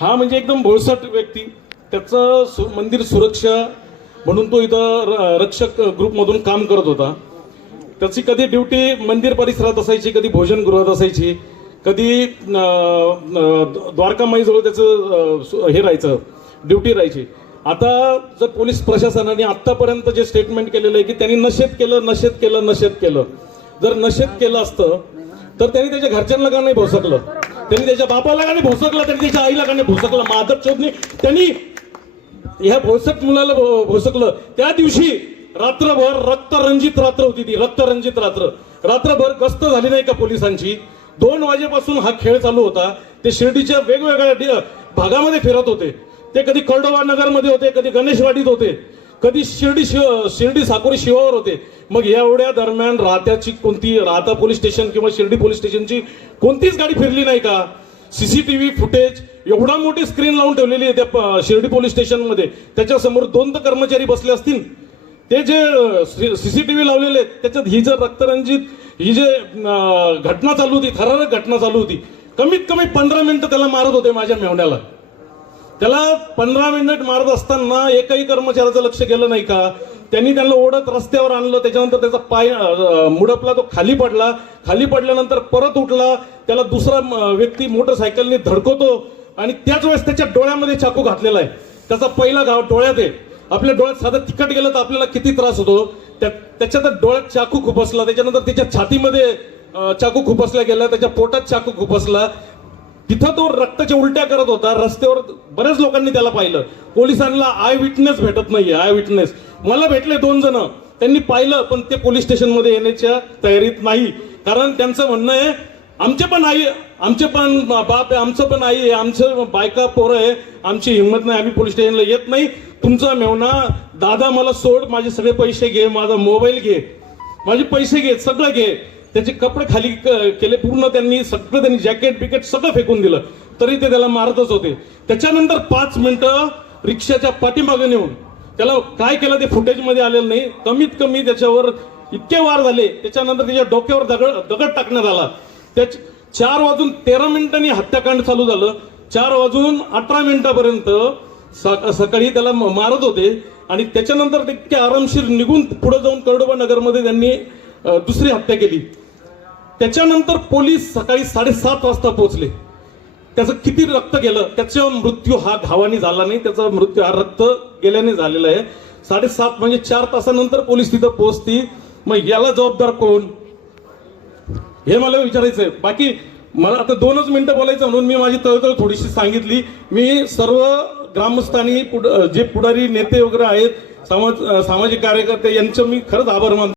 हा म्हणजे एकदम भोळसट व्यक्ती. त्याचं सु- मंदिर सुरक्षा म्हणून तो इथं र- रक्षक ग्रुपमधून काम करत होता. त्याची कधी ड्युटी मंदिर परिसरात असायची कधी भोजनगृहात असायची कधी द्वारकामाईजवळ त्याचं हे राहायचं ड्युटी राहायची. आता जर पोलीस प्रशासनाने आत्तापर्यंत जे स्टेटमेंट केलेलं आहे की त्यांनी नशेत केलं नशेत केलं नशेत केलं. जर नशेत केलं असतं तर त्यांनी त्याच्या घरच्यांना का नाही भोसकलं? त्यांनी त्याच्या बापाला का नाही त्यांनी त्याच्या आईला का नाही भोसकला? माधव चौधरी त्यांनी ह्या भोसक मुलाला भो- भोसकलं. त्या दिवशी रात्रभर रक्तरंजित रात्र होती ती. रक्तरंजित रात्र. रात्रभर गस्त झाली नाही का पोलिसांची? दोन वाजेपासून हा खेळ चालू होता. ते शिर्डीच्या वेगवेगळ्या भागामध्ये फिरत होते. ते कधी कर्डोबा नगरमध्ये होते कधी गणेशवाडीत होते. कधी शिर्डी शिव शिर्डी साकोरी शिवावर होते. मग एवढ्या दरम्यान राहत्याची कोणती राहता पोलीस स्टेशन किंवा शिर्डी पोलीस स्टेशनची कोणतीच गाडी फिरली नाही का? सीसीटीव्ही फुटेज एवढा मोठी स्क्रीन लावून ठेवलेली आहे त्या शिर्डी पोलीस स्टेशनमध्ये. त्याच्यासमोर दोन तर कर्मचारी बसले असतील. ते जे सीसीटीव्ही लावलेले आहेत त्याच्यात ही जर रक्तरंजित ही जे घटना चालू होती थरारक घटना चालू होती कमीत कमी पंधरा मिनिटं त्याला मारत होते माझ्या मेवण्याला. त्याला पंधरा मिनिट मारत असताना एकही कर्मचाऱ्याचं लक्ष गेलं नाही का? त्यांनी त्यांना ओढत रस्त्यावर आणलं त्याच्यानंतर त्याचा पाय मुडपला तो खाली पडला. खाली पडल्यानंतर परत उठला. त्याला दुसरा व्यक्ती मोटरसायकलने धडकवतो आणि त्याच वेळेस त्याच्या डोळ्यामध्ये चाकू घातलेला आहे. त्याचा पहिला घाव डोळ्यात आहे. आपल्या डोळ्यात साधं तिखट गेलं तर आपल्याला किती त्रास होतो? त्या त्याच्या तर डोळ्यात चाकू खुपसला त्याच्यानंतर त्याच्या छातीमध्ये चाकू खुपसला गेला त्याच्या पोटात चाकू खुपसला तिथं तो रक्ताच्या उलट्या करत होता. रस्त्यावर बऱ्याच लोकांनी त्याला पाहिलं. पोलिसांना आय विटनेस भेटत नाहीये आय विटनेस मला भेटले दोन जण. त्यांनी पाहिलं पण ते पोलीस स्टेशनमध्ये येण्याच्या तयारीत नाही. कारण त्यांचं म्हणणं आहे आमचे पण आई आमचे पण बाप आहे आमचं पण आई आहे आमचं बायका पोरं आहे आमची हिंमत नाही आम्ही पोलीस स्टेशनला येत नाही. तुमचा मेवना दादा मला सोड माझे सगळे पैसे घे माझा मोबाईल घे. माझे पैसे घे सगळं घे. त्याचे कपडे खाली क- केले पूर्ण त्यांनी सगळं त्यांनी जॅकेट बिकेट सगळं फेकून दिलं. तरी ते त्याला मारतच होते. त्याच्यानंतर पाच मिनिटं रिक्षाच्या पाठीमागे नेऊन त्याला काय केलं ते फुटेजमध्ये आलेलं नाही. कमीत कमी त्याच्यावर इतके वार झाले त्याच्यानंतर त्याच्या डोक्यावर दगड दगड टाकण्यात आला. त्या चार वाजून तेरा मिनिटांनी हत्याकांड चालू झालं. चार वाजून अठरा मिनिटापर्यंत सकाळी त्याला म- मारत होते. आणि त्याच्यानंतर ते इतके आरामशीर निघून पुढे जाऊन कर्डोबा नगरमध्ये त्यांनी दुसरी हत्या केली. त्याच्यानंतर पोलीस सकाळी साडेसात वाजता पोहोचले. त्याचं किती रक्त गेलं त्याचा मृत्यू हा घावाने झाला नाही त्याचा मृत्यू हा रक्त गेल्याने झालेला आहे. साडेसात म्हणजे चार तासानंतर पोलीस तिथं पोहोचती मग याला जबाबदार कोण? हे मला विचारायचंय. बाकी मला आता दोनच मिनिटं बोलायचं म्हणून मी माझी तळतळ थोडीशी सांगितली. मी सर्व ग्रामस्थांनी पुढ- जे पुढारी नेते वगैरे आहेत समाज सामाजिक कार्यकर्ते यांचं मी खरंच आभार मानतो.